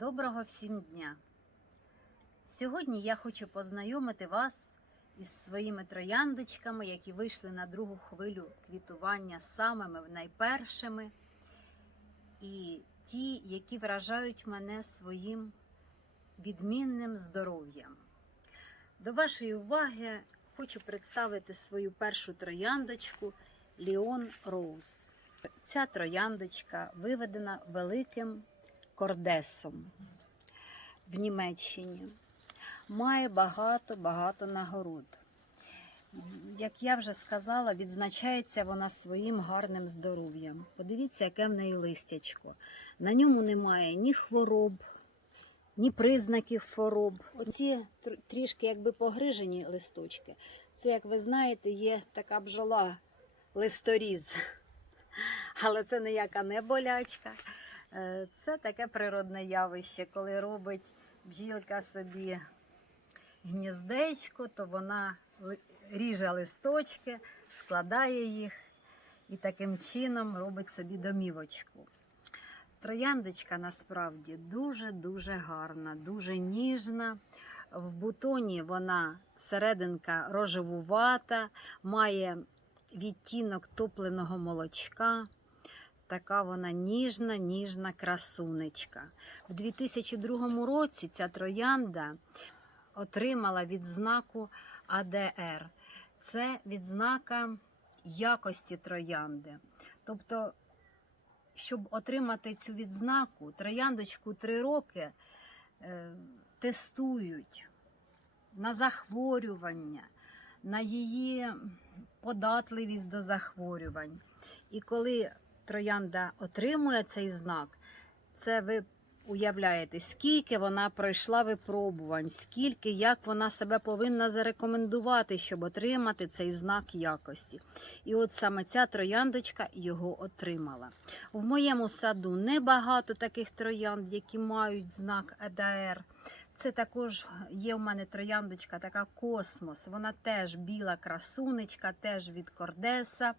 Доброго всім дня! Сьогодні я хочу познайомити вас із своїми трояндочками, які вийшли на другу хвилю квітування самими найпершими, і ті, які вражають мене своїм відмінним здоров'ям. До вашої уваги хочу представити свою першу трояндочку Ліон Роуз. Ця трояндочка виведена великим кордесом в Німеччині. Має багато-багато нагород. Як я вже сказала, відзначається вона своїм гарним здоров'ям. Подивіться, яке в неї листячко. На ньому немає ні хвороб, ні признаків хвороб. Оці трішки якби погрижені листочки. Це, як ви знаєте, є така бджола листоріз. Але це ніяка не болячка. Е, Це таке природне явище, коли робить бджілка собі гніздечко, то вона ріже листочки, складає їх і таким чином робить собі домівочку. Трояндочка насправді дуже-дуже гарна, дуже ніжна. В бутоні вона серединка рожевувата, має відтінок топленого молочка. Така вона ніжна, ніжна красунечка. В 2002 році ця троянда отримала відзнаку АДР. Це відзнака якості троянди. Тобто, щоб отримати цю відзнаку, трояндочку три роки е, тестують на захворювання, на її податливість до захворювань. І коли троянда отримує цей знак, це ви уявляєте, скільки вона пройшла випробувань, скільки як вона себе повинна зарекомендувати, щоб отримати цей знак якості. І от саме ця трояндочка його отримала. В моєму саду небагато таких троянд, які мають знак АДР. Це також є в мене трояндочка, така космос. Вона теж біла красунечка, теж від Кордеса.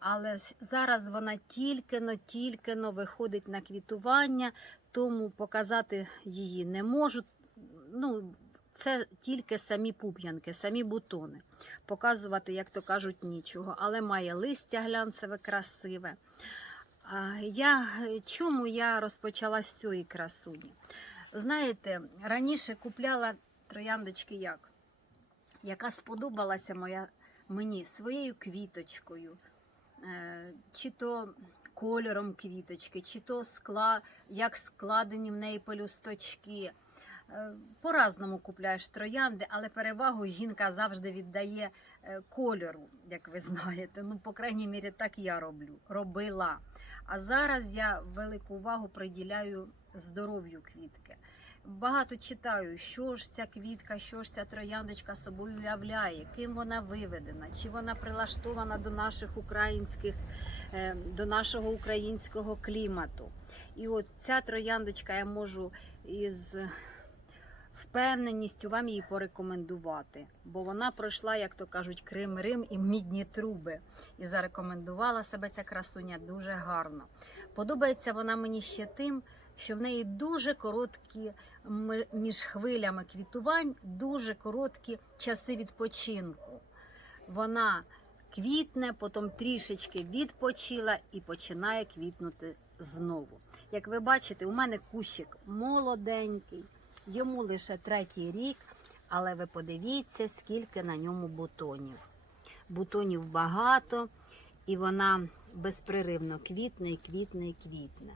Але зараз вона тільки-но, тільки-но виходить на квітування, тому показати її не можу. Ну, це тільки самі пуп'янки, самі бутони. Показувати, як то кажуть, нічого. Але має листя глянцеве, красиве. Я, чому я розпочала з цієї красуні? Знаєте, раніше купляла трояндочки як? Яка сподобалася моя, мені своєю квіточкою, чи то кольором квіточки, чи то скла, як складені в неї пелюсточки. Е, По-разному купляєш троянди, але перевагу жінка завжди віддає е, кольору, як ви знаєте. Ну, по крайній мірі, так я роблю, робила. А зараз я велику увагу приділяю здоров'ю квітки. Багато читаю, що ж ця квітка, що ж ця трояндочка собою уявляє, ким вона виведена, чи вона прилаштована до наших українських, е, до нашого українського клімату. І от ця трояндочка я можу із впевненістю вам її порекомендувати, бо вона пройшла, як то кажуть, Крим, Рим і мідні труби. І зарекомендувала себе ця красуня дуже гарно. Подобається вона мені ще тим, що в неї дуже короткі між хвилями квітувань, дуже короткі часи відпочинку. Вона квітне, потім трішечки відпочила і починає квітнути знову. Як ви бачите, у мене кущик молоденький, йому лише третій рік, але ви подивіться, скільки на ньому бутонів. Бутонів багато, і вона безпреривно квітне квітне і квітне.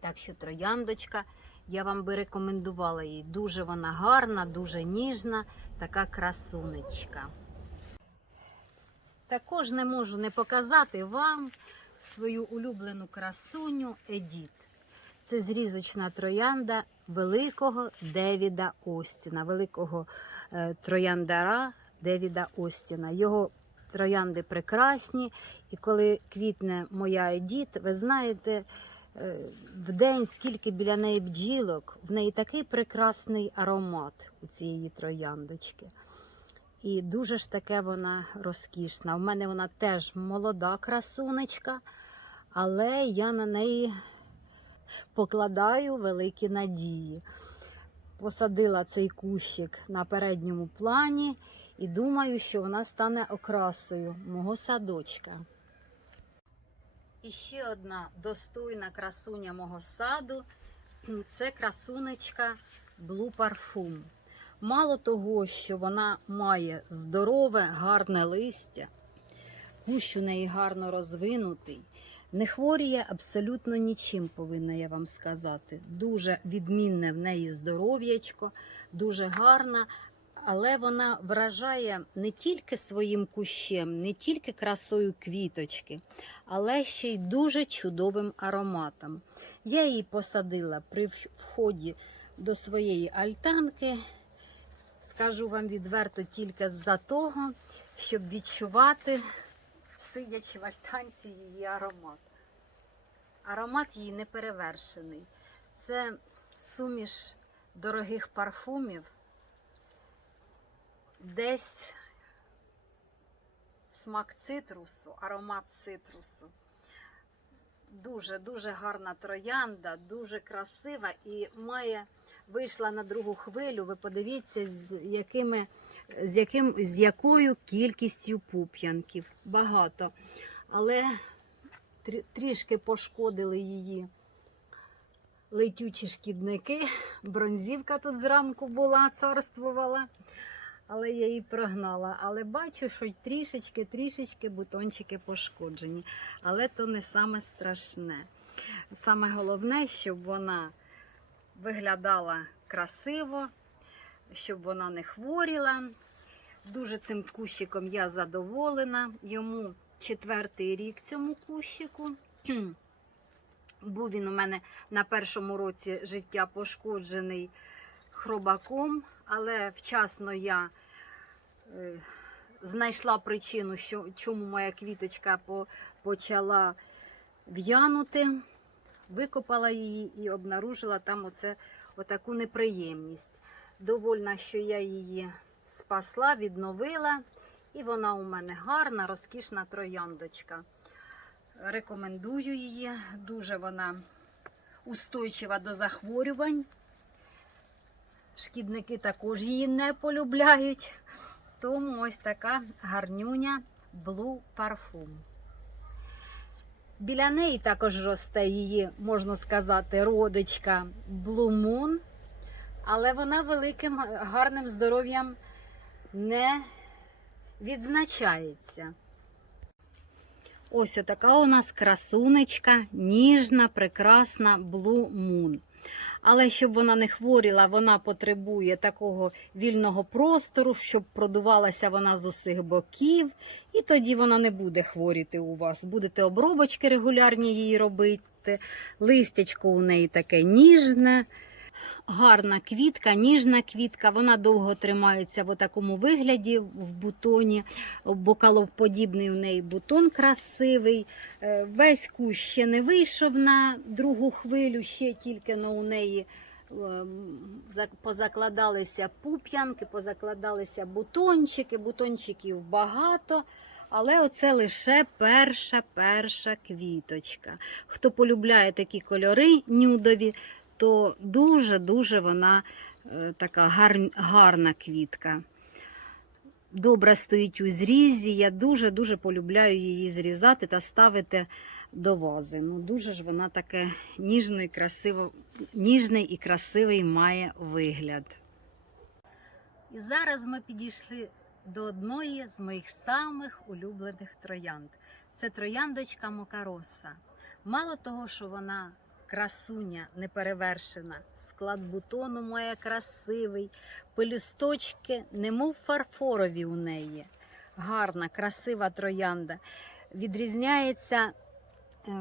Так що трояндочка, я вам би рекомендувала їй. Дуже вона гарна, дуже ніжна, така красунечка. Також не можу не показати вам свою улюблену красуню Едіт. Це зрізочна троянда великого Девіда Остіна, великого е, трояндара Девіда Остіна. Його троянди прекрасні, і коли квітне моя Едіт, ви знаєте, е, в день скільки біля неї бджілок, в неї такий прекрасний аромат у цієї трояндочки. І дуже ж таке вона розкішна. У мене вона теж молода красунечка, але я на неї покладаю великі надії. Посадила цей кущик на передньому плані і думаю, що вона стане окрасою мого садочка. І ще одна достойна красуня мого саду це красунечка Blue Parfum. Мало того, що вона має здорове, гарне листя, кущ у неї гарно розвинутий, не хворіє абсолютно нічим, повинна я вам сказати. Дуже відмінне в неї здоров'ячко, дуже гарна, але вона вражає не тільки своїм кущем, не тільки красою квіточки, але ще й дуже чудовим ароматом. Я її посадила при вході до своєї альтанки. Скажу вам відверто тільки за того, щоб відчувати, сидячи в альтанці, її аромат. Аромат її не перевершений. Це суміш дорогих парфумів, десь смак цитрусу, аромат цитрусу. Дуже дуже гарна троянда, дуже красива і має вийшла на другу хвилю. Ви подивіться, з якими з яким з якою кількістю пуп'янків. Багато. Але трішки пошкодили її летючі шкідники. Бронзівка тут зранку була, царствувала. Але я її прогнала. Але бачу, що трішечки, трішечки бутончики пошкоджені. Але то не саме страшне. Саме головне, щоб вона виглядала красиво, щоб вона не хворіла. Дуже цим кущиком я задоволена. Йому четвертий рік цьому кущику. Був він у мене на першому році життя пошкоджений хробаком, але вчасно я е, знайшла причину, що, чому моя квіточка по, почала в'янути, викопала її і обнаружила там оце, отаку неприємність. Довольна, що я її спасла, відновила, і вона у мене гарна, розкішна трояндочка. Рекомендую її, дуже вона устойчива до захворювань. Шкідники також її не полюбляють. Тому ось така гарнюня Blue Parfum. Біля неї також росте її, можна сказати, родичка Blue Moon, але вона великим гарним здоров'ям не відзначається. Ось така у нас красунечка, ніжна, прекрасна Blue Moon. Але щоб вона не хворіла, вона потребує такого вільного простору, щоб продувалася вона з усіх боків, і тоді вона не буде хворіти у вас. Будете обробочки регулярні її робити. Листячко у неї таке ніжне, гарна квітка, ніжна квітка. Вона довго тримається в такому вигляді в бутоні. Бокалоподібний у неї бутон красивий. Е, Весь кущ ще не вийшов на другу хвилю, ще тільки но у неї ем, позакладалися пуп'янки, позакладалися бутончики, бутончиків багато. Але оце лише перша перша квіточка. Хто полюбляє такі кольори нюдові, то дуже-дуже вона е, така гар, гарна квітка. Добре стоїть у зрізі. Я дуже-дуже полюбляю її зрізати та ставити до вази. Ну, дуже ж вона таке ніжно і красиво, ніжний і красивий має вигляд. І зараз ми підійшли до одної з моїх самих улюблених троянд. Це трояндочка Мокароса. Мало того, що вона красуня неперевершена, склад бутону має красивий, пелюсточки, немов фарфорові у неї. Гарна, красива троянда. Відрізняється е,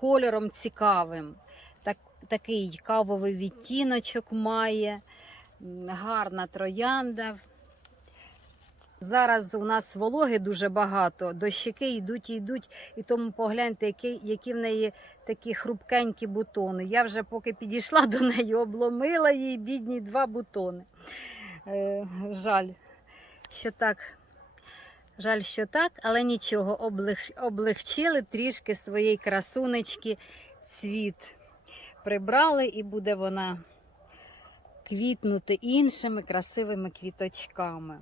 кольором цікавим. Так, такий кавовий відтіночок має. Гарна троянда. Зараз у нас вологи дуже багато, дощики йдуть і йдуть, і тому погляньте, які, які в неї такі хрупкенькі бутони. Я вже поки підійшла до неї, обломила їй бідні два бутони. Е, жаль, що так. Жаль, що так, але нічого, облег, облегчили трішки своєї красунечки цвіт. прибрали, і буде вона квітнути іншими красивими квіточками.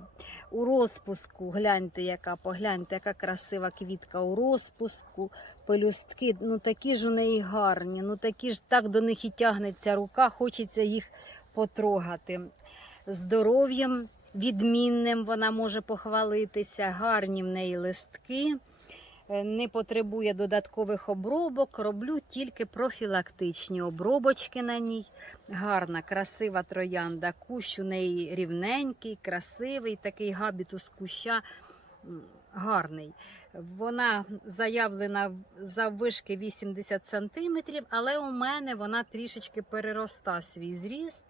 У розпуску, гляньте, яка, погляньте, яка красива квітка у розпуску, пелюстки, ну такі ж у неї гарні, ну такі ж так до них і тягнеться рука, хочеться їх потрогати. Здоров'ям відмінним вона може похвалитися, гарні в неї листки. Е, Не потребує додаткових обробок, роблю тільки профілактичні обробочки на ній. Гарна, красива троянда. Кущ у неї рівненький, красивий, такий габітус куща гарний. Вона заявлена в- заввишки 80 см, але у мене вона трішечки перероста свій зріст,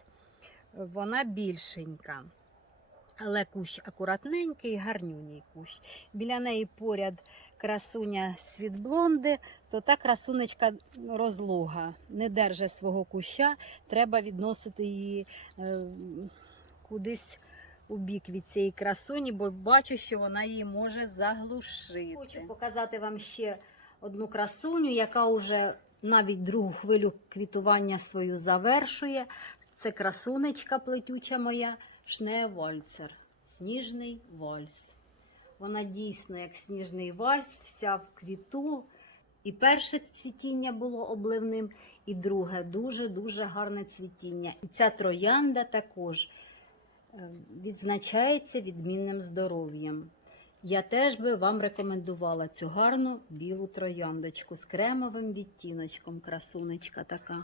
вона більшенька. Але кущ акуратненький, гарнюній кущ. Біля неї поряд красуня світблонди, то та красунечка розлога, не держить свого куща, треба відносити її е, кудись у бік від цієї красуні, бо бачу, що вона її може заглушити. Хочу показати вам ще одну красуню, яка вже навіть другу хвилю квітування свою завершує. Це красунечка плетюча моя, Шнеевольцер, сніжний вальс. Вона дійсно як сніжний вальс, вся в квіту. І перше цвітіння було обливним, і друге дуже-дуже гарне цвітіння. І ця троянда також е, відзначається відмінним здоров'ям. Я теж би вам рекомендувала цю гарну білу трояндочку з кремовим відтіночком. Красунечка така.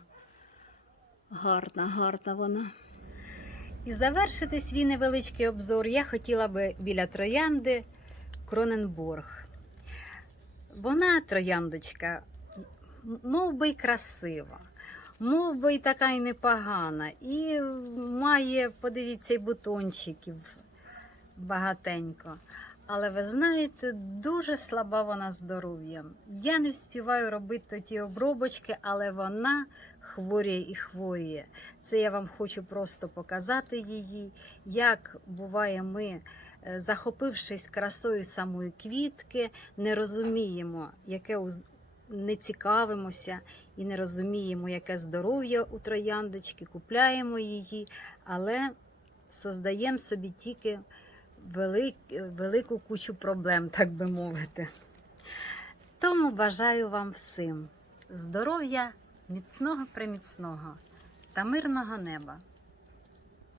Гарна, гарна вона. І завершити свій невеличкий обзор я хотіла би біля троянди Кроненбург. Вона, трояндочка, мов би й красива, мов би й така й непогана, і має, подивіться, й бутончиків багатенько. Але ви знаєте, дуже слаба вона здоров'ям. Я не вспіваю робити ті обробочки, але вона хворіє і хворіє. Це я вам хочу просто показати її, як буває ми. Е, Захопившись красою самої квітки, не розуміємо, яке не цікавимося і не розуміємо, яке здоров'я у трояндочки, купляємо її, але создаємо собі тільки велик, велику кучу проблем, так би мовити. Тому бажаю вам всім здоров'я, міцного приміцного та мирного неба.